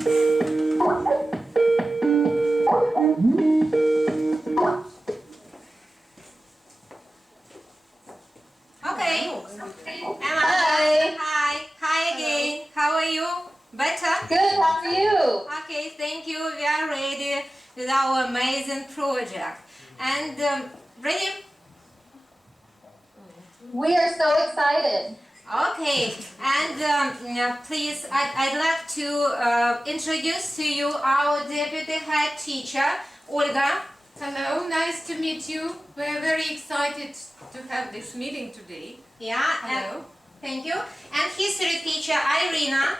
Okay. Emma. Hi. Hi. Hi again. How are you? Better? Good, how are you? Okay, thank you. We are ready with our amazing project. And ready? We are so excited. Okay, and please, I'd like to introduce to you our deputy head teacher, Olga. Hello, nice to meet you. We're very excited to have this meeting today. Yeah, Hello. and thank you. And history teacher, Irina.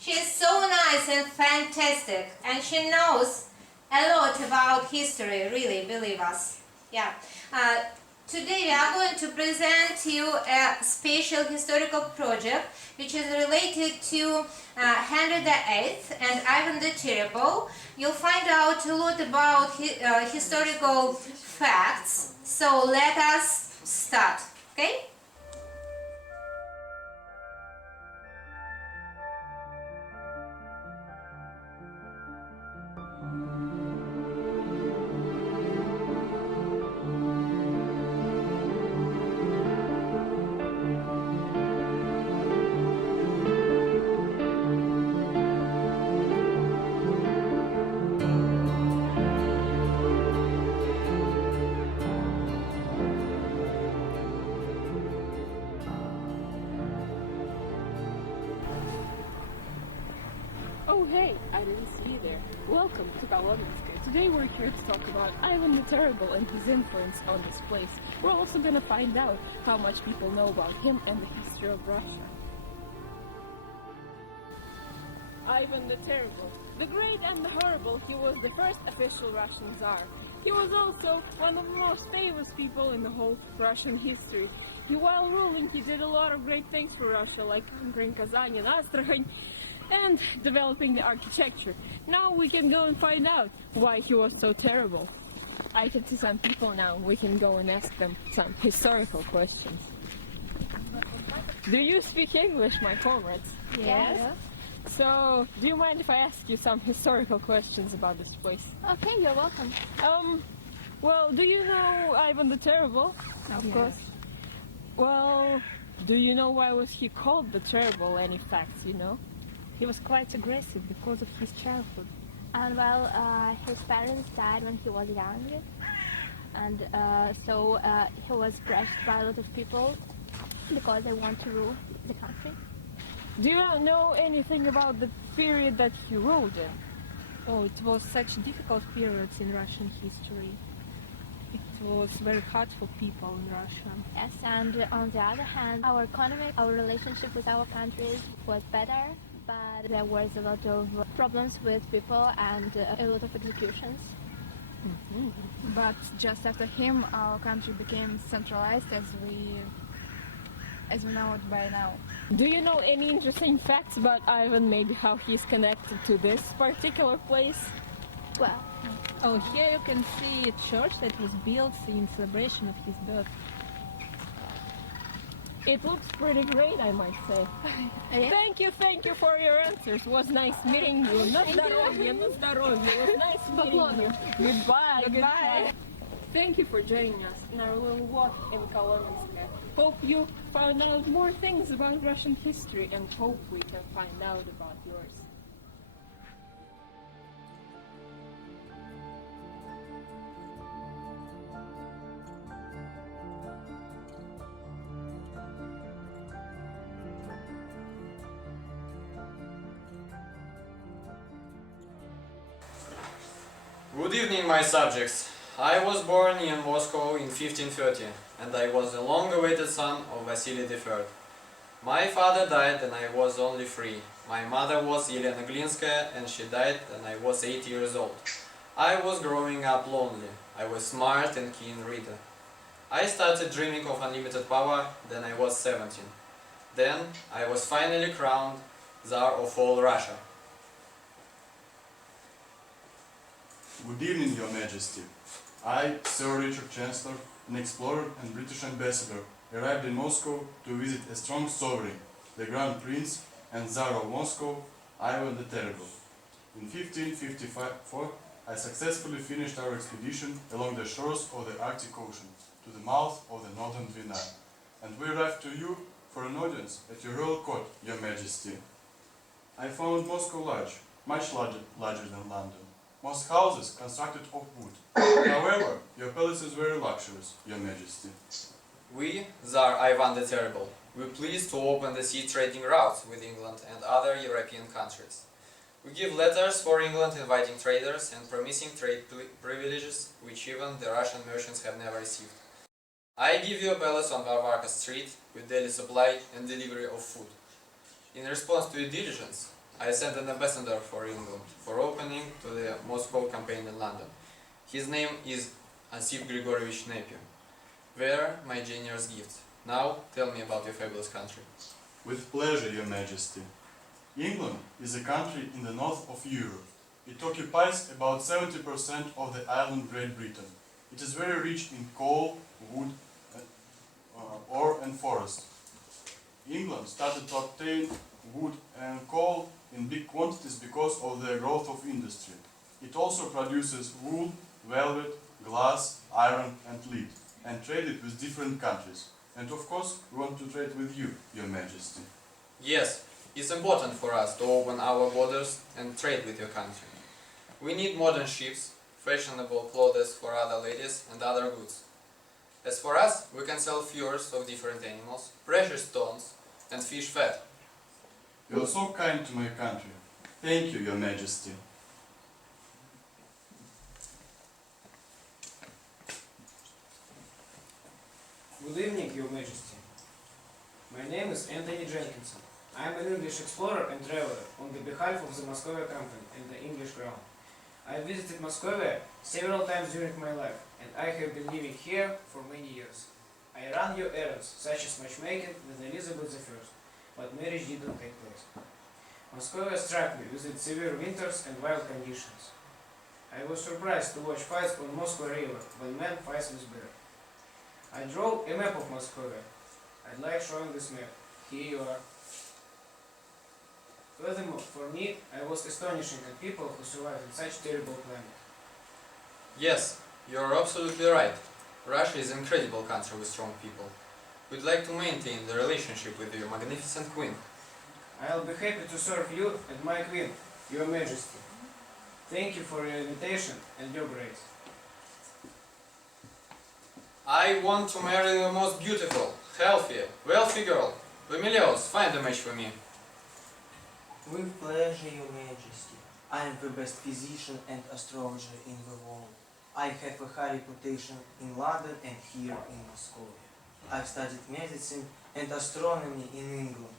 She is so nice and fantastic, and she knows a lot about history, really, believe us. Yeah. Today we are going to present to you a special historical project which is related to Henry VIII and Ivan the Terrible. You'll find out a lot about historical facts, so let us start, okay? Oh hey, I didn't see you there. Welcome to Vaughan. Today we're here to talk about Ivan the Terrible and his influence on this place. We're also going to find out how much people know about him and the history of Russia. Ivan the Terrible. The Great and the Horrible, he was the first official Russian Tsar. He was also one of the most famous people in the whole Russian history. While ruling, he did a lot of great things for Russia, like conquering Kazan and Astrakhan, and developing the architecture. Now we can go and find out why he was so terrible. I can see some people now. We can go and ask them some historical questions. Do you speak English, my comrades? Yes. So, do you mind if I ask you some historical questions about this place? Okay, you're welcome. Well, do you know Ivan the Terrible? Of course. Well, do you know why was he called the Terrible? Any facts, you know? He was quite aggressive because of his childhood. And well, his parents died when he was young, and so he was crushed by a lot of people because they want to rule the country. Do you know anything about the period that he ruled in? Oh, it was such difficult periods in Russian history. It was very hard for people in Russia. Yes, and on the other hand, our economy, our relationship with our countries was better, but there was a lot of problems with people and a lot of executions. Mm-hmm. But just after him, our country became centralized as we know it by now. Do you know any interesting facts about Ivan, maybe how he's connected to this particular place? Well, Oh, here you can see a church that was built in celebration of his birth. It looks pretty great, I might say. Thank you for your answers. It was nice meeting you. На здоровье, на здоровье. It was nice meeting you. Goodbye. Thank you for joining us in our little walk in Kolonenskoye. Hope you found out more things about Russian history and hope we can find out about yours. Good evening, my subjects. I was born in Moscow in 1530, and I was a long-awaited son of Vasily III. My father died when I was only 3. My mother was Elena Glinskaya, and she died when I was 8 years old. I was growing up lonely. I was smart and keen reader. I started dreaming of unlimited power when I was 17. Then I was finally crowned Tsar of all Russia. Good evening, Your Majesty. I, Sir Richard Chancellor, an explorer and British ambassador, arrived in Moscow to visit a strong sovereign, the Grand Prince and Tsar of Moscow, Ivan the Terrible. In 1554, I successfully finished our expedition along the shores of the Arctic Ocean to the mouth of the northern Dwina, and we arrived to you for an audience at your royal court, Your Majesty. I found Moscow large, much larger than London. Most houses constructed of wood. However, your palace is very luxurious, Your Majesty. We, Tsar Ivan the Terrible, were pleased to open the sea trading routes with England and other European countries. We give letters for England inviting traders and promising trade privileges which even the Russian merchants have never received. I give you a palace on Varvarka Street with daily supply and delivery of food. In response to your diligence, I sent an ambassador for England for opening to the Moscow campaign in London. His name is Osip Grigorievich Napier. Where my generous gifts? Now tell me about your fabulous country. With pleasure, Your Majesty. England is a country in the north of Europe. It occupies about 70% of the island Great Britain. It is very rich in coal, wood, ore and forest. England started to obtain wood and coal in big quantities because of the growth of industry. It also produces wool, velvet, glass, iron and lead, and traded with different countries. And of course, we want to trade with you, Your Majesty. Yes, it's important for us to open our borders and trade with your country. We need modern ships, fashionable clothes for other ladies and other goods. As for us, we can sell furs of different animals, precious stones and fish fat. You are so kind to my country. Thank you, Your Majesty. Good evening, Your Majesty. My name is Anthony Jenkinson. I am an English explorer and traveler on the behalf of the Moscovia Company and the English Crown. I visited Moscovia several times during my life, and I have been living here for many years. I ran your errands, such as matchmaking with Elizabeth I, but marriage didn't take place. Moscovia struck me with its severe winters and wild conditions. I was surprised to watch fights on Moscow River when men fight with bear. I drew a map of Moscovia. I'd like showing this map. Here you are. Furthermore, for me, I was astonishing at people who survive in such terrible climate. Yes, you are absolutely right. Russia is an incredible country with strong people. We'd like to maintain the relationship with your magnificent queen. I'll be happy to serve you and my queen, Your Majesty. Thank you for your invitation and your grace. I want to marry the most beautiful, healthy, wealthy girl. Vermilios, find a match for me. With pleasure, Your Majesty. I am the best physician and astrologer in the world. I have a high reputation in London and here in Moscow. I've studied medicine and astronomy in England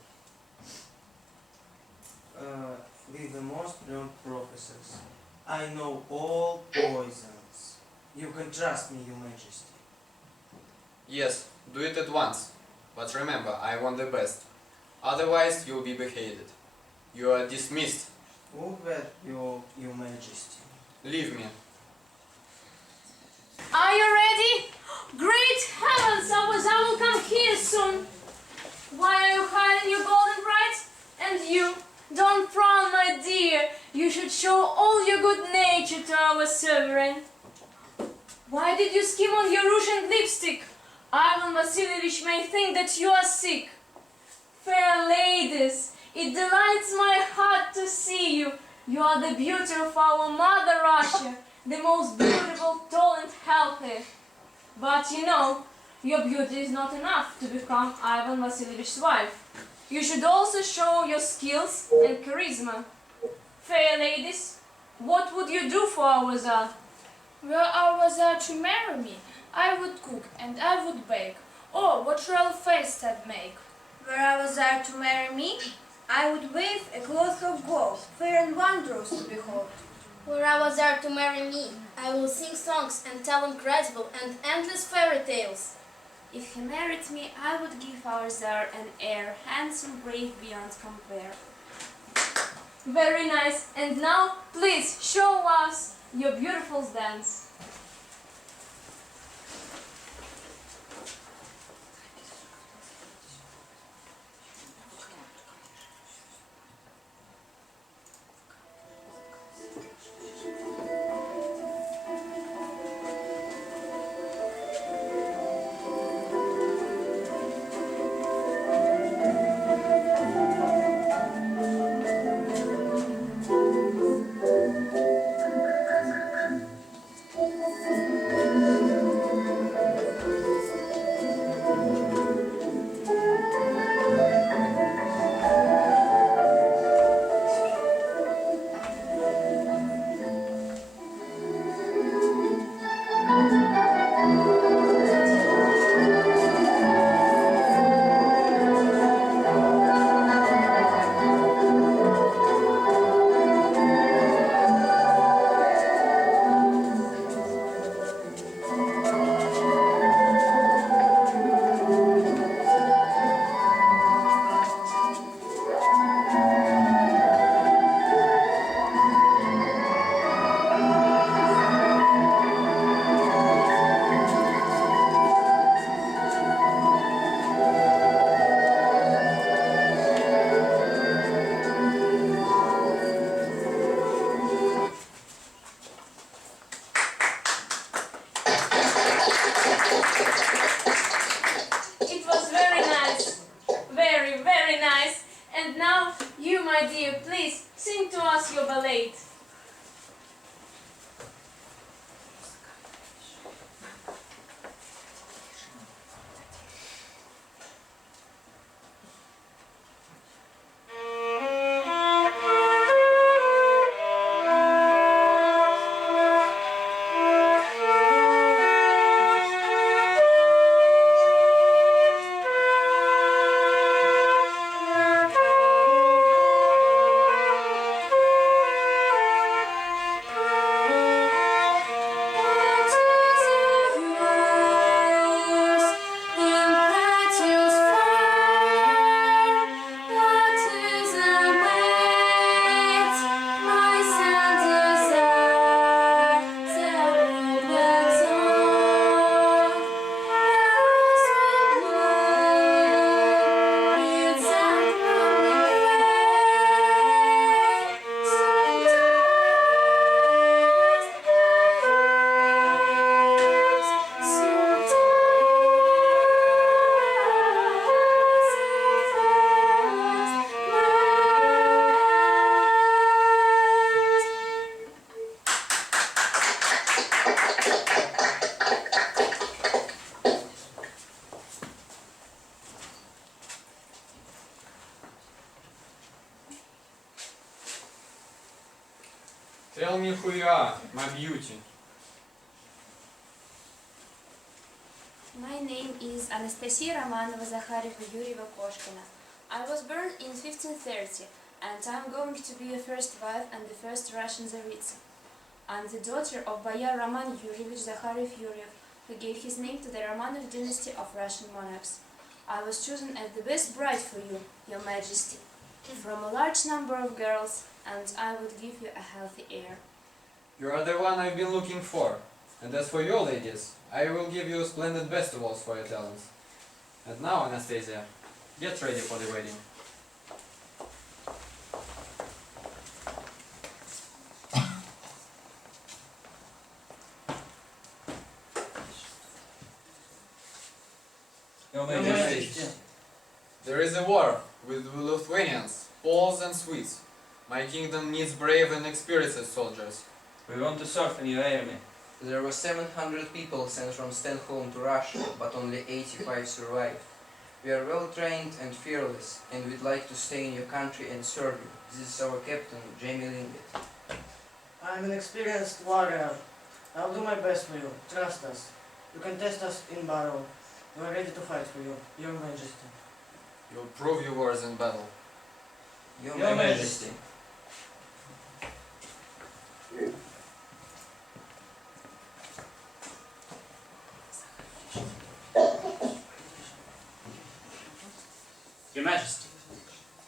with the most learned professors. I know all poisons. You can trust me, Your Majesty. Yes, do it at once. But remember, I want the best. Otherwise, you'll be beheaded. You are dismissed. Would that, Your Majesty? Leave me. Are you ready? Great heavens, I will come here soon. Why are you hiding your golden bride? And you, don't frown, my dear. You should show all your good nature to our sovereign. Why did you skim on your rouge and lipstick? Ivan Vasilievich may think that you are sick. Fair ladies, it delights my heart to see you. You are the beauty of our mother Russia, the most beautiful, tall and healthy. But you know, your beauty is not enough to become Ivan Vasilievich's wife. You should also show your skills and charisma. Fair ladies, what would you do for our Tsar? Were our Tsar to marry me, I would cook and I would bake. Oh, what royal face I'd make! Were our Tsar to marry me, I would weave a cloth of gold, fair and wondrous to behold. Were our Tsar to marry me, I will sing songs and tell incredible and endless fairy tales. If he married me, I would give our Tsar an heir, handsome, brave beyond compare. Very nice. And now, please show us your beautiful dance. never late. Tell me who you are, my beauty. My name is Anastasia Romanova Zakhareva Yurieva Koshkina. I was born in 1530 and I'm going to be a first wife and the first Russian Tsaritsa. I'm the daughter of Boyar Roman Yurievich Zakharev Yuriev, who gave his name to the Romanov dynasty of Russian monarchs. I was chosen as the best bride for you, Your Majesty, from a large number of girls, and I would give you a healthy heir. You are the one I've been looking for. And as for your ladies, I will give you splendid festivals for your talents. And now, Anastasia, get ready for the wedding. Your Majesty. There is a war with the Lithuanians, Poles and Swedes. My kingdom needs brave and experienced soldiers. We want to serve in your army. There were 700 people sent from Stockholm to Russia, but only 85 survived. We are well trained and fearless, and we'd like to stay in your country and serve you. This is our captain, Jamie Linget. I'm an experienced warrior. I'll do my best for you. Trust us. You can test us in battle. We are ready to fight for you, Your Majesty. You'll prove your words in battle. Your Majesty. Your Majesty.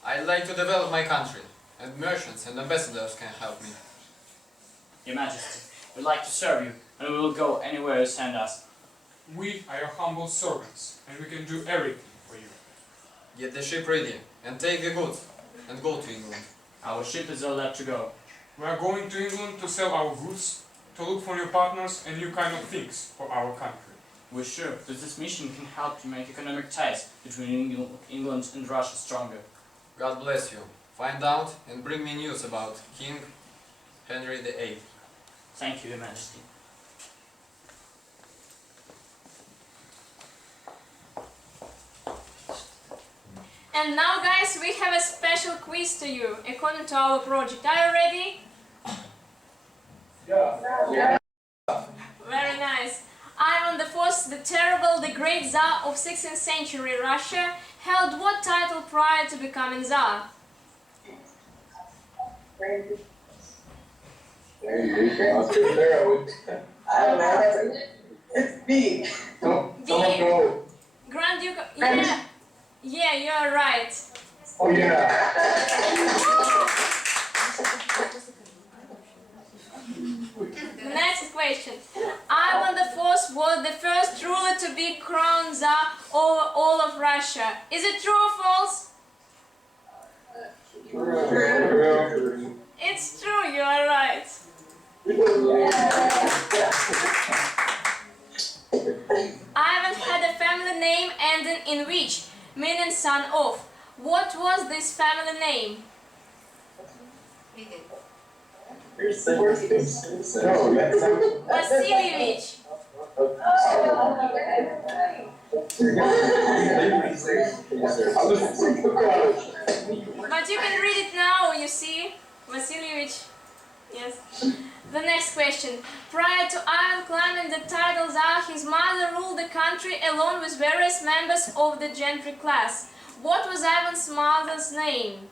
I'd like to develop my country, and merchants and ambassadors can help me. Your Majesty, we'd like to serve you, and we will go anywhere you send us. We are your humble servants, and we can do everything for you. Get the ship ready, and take the goods, and go to England. Our ship is all left to go. We are going to England to sell our goods, to look for new partners and new kind of things for our country. We're sure that this mission can help to make economic ties between England and Russia stronger. God bless you. Find out and bring me news about King Henry VIII. Thank you, Your Majesty. And now, guys, we have a special quiz to you, according to our project. Are you ready? Yeah. Very nice. Ivan IV, the Terrible, the great Tsar of 16th century Russia, held what title prior to becoming Tsar? It's B. Grand Duke. Yeah. Yeah, you're right. Oh yeah. Next question. Ivan IV was the first ruler to be crowned Tsar over all of Russia. Is it true or false? True. It's true, you are right. Ivan had a family name ending in which, meaning son of. What was this family name? Read it. Vasilievich. But you can read it now, you see? Vasilievich. Yes. The next question. Prior to Ivan claiming the title Tsar, his mother ruled the country along with various members of the gentry class. What was Ivan's mother's name?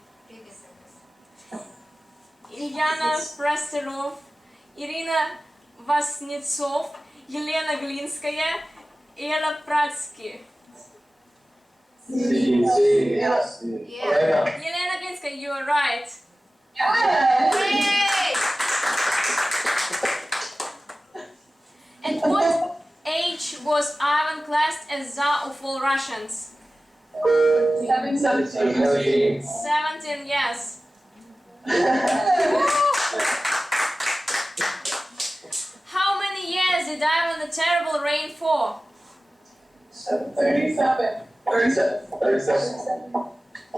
Ilyana Prasterov, Irina Vasnetsov, Елена Глинская, Ella Pratsky. Елена Глинskaya, you are right. Yay! At what age was Ivan classed as Tsar of all Russians? 17, yes. How many years did Ivan the Terrible reign for? 37.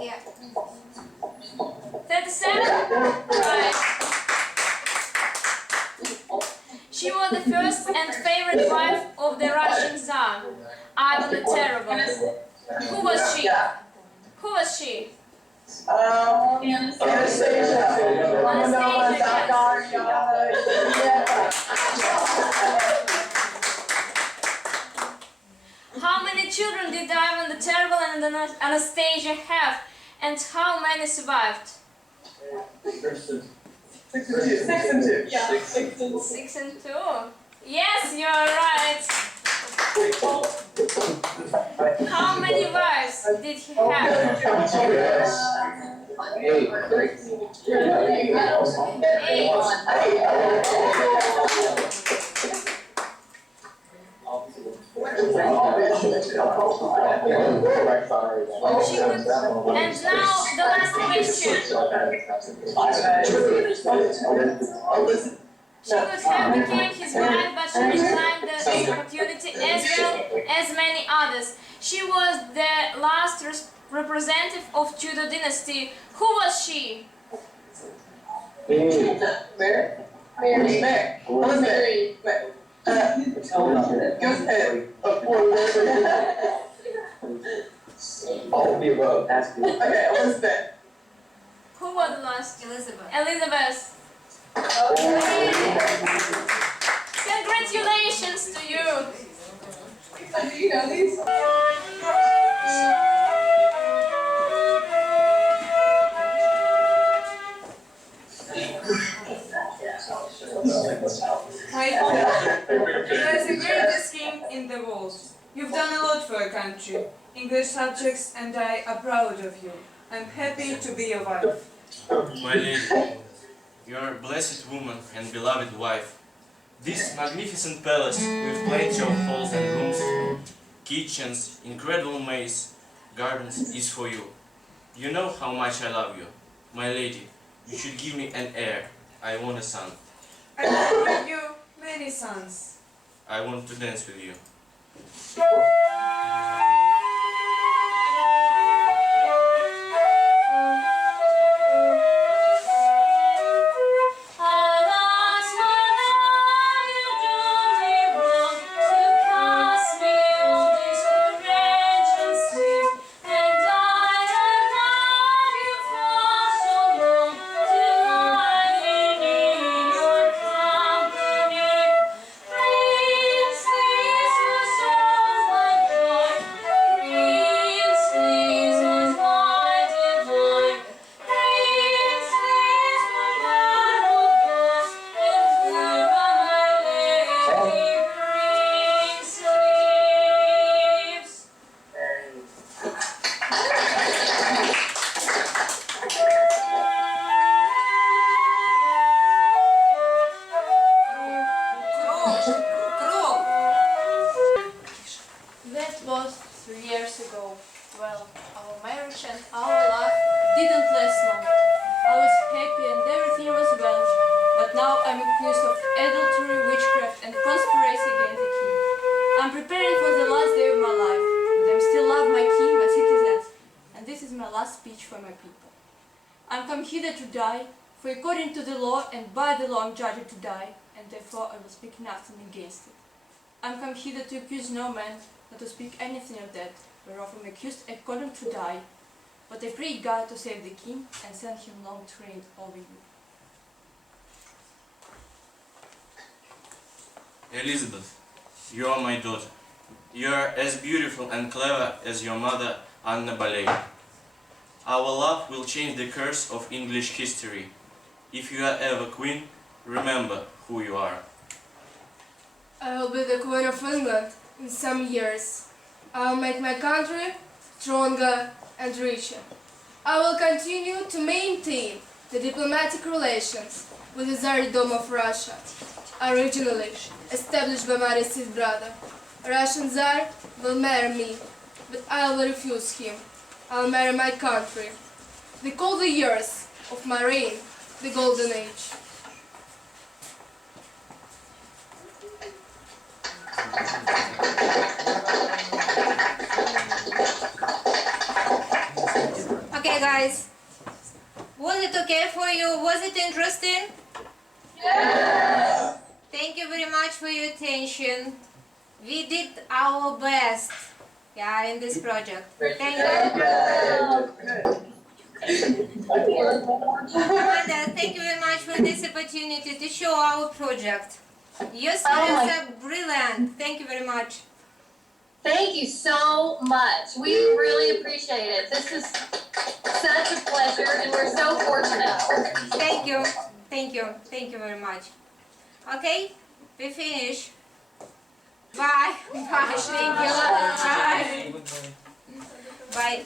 Yeah. 37? Right. She was the first and favorite wife of the Russian Tsar, Ivan the Terrible. Who was she? Who was she? Anastasia. How many children did Ivan the Terrible and Anastasia have, and how many survived? 6 and 2. Yeah, 6 and 2. 6 and 2. Yes, you are right. How many wives did he have? 8. And now the last question. She could have become his wife, but she declined the opportunity as well as many others. She was the last representative of Tudor dynasty. Who was she? Mary. All of the above. Okay, Elizabeth. Who was the last? Elizabeth. Elizabeth. Congratulations to you. Do you know these? Hi, you are the greatest king in the world. You've done a lot for your country, English subjects, and I are proud of you. I'm happy to be your wife. My lady, you are a blessed woman and beloved wife. This magnificent palace with plenty of halls and rooms, kitchens, incredible maze, gardens is for you. You know how much I love you. My lady, you should give me an heir. I want a son. I will give you many sons. I want to dance with you. That was 3 years ago. Well, our marriage and our love didn't last long. I was happy and everything was well, but now I'm accused of adultery, witchcraft and conspiracy against the king. I'm preparing for the last day of my life, and I still love my king, my citizens, and this is my last speech for my people. I'm come hither to die For according to the law and by the law I'm judged to die, and therefore I will speak nothing against it. I am come hither to accuse no man, not to speak anything of that, whereof I am accused according to die. But I pray God to save the king and send him long to reign over you. Elizabeth, you are my daughter. You are as beautiful and clever as your mother, Anna Boleyn. Our love will change the course of English history. If you are ever queen, remember who you are. I will be the Queen of England in some years. I will make my country stronger and richer. I will continue to maintain the diplomatic relations with the Tsardom of Russia, originally established by my deceased brother. Russian Tsar will marry me, but I will refuse him. I will marry my country. They call the years of my reign the Golden Age. Okay, guys. Was it okay for you? Was it interesting? Yes! Thank you very much for your attention. We did our best, in this project. Thank you. Amanda, thank you very much for this opportunity to show our project. Your students are brilliant. Thank you very much. Thank you so much. We really appreciate it. This is such a pleasure, and we're so fortunate. Thank you. Thank you. Thank you very much. Okay, we finish. Bye. Bye. Thank you. Bye. Bye.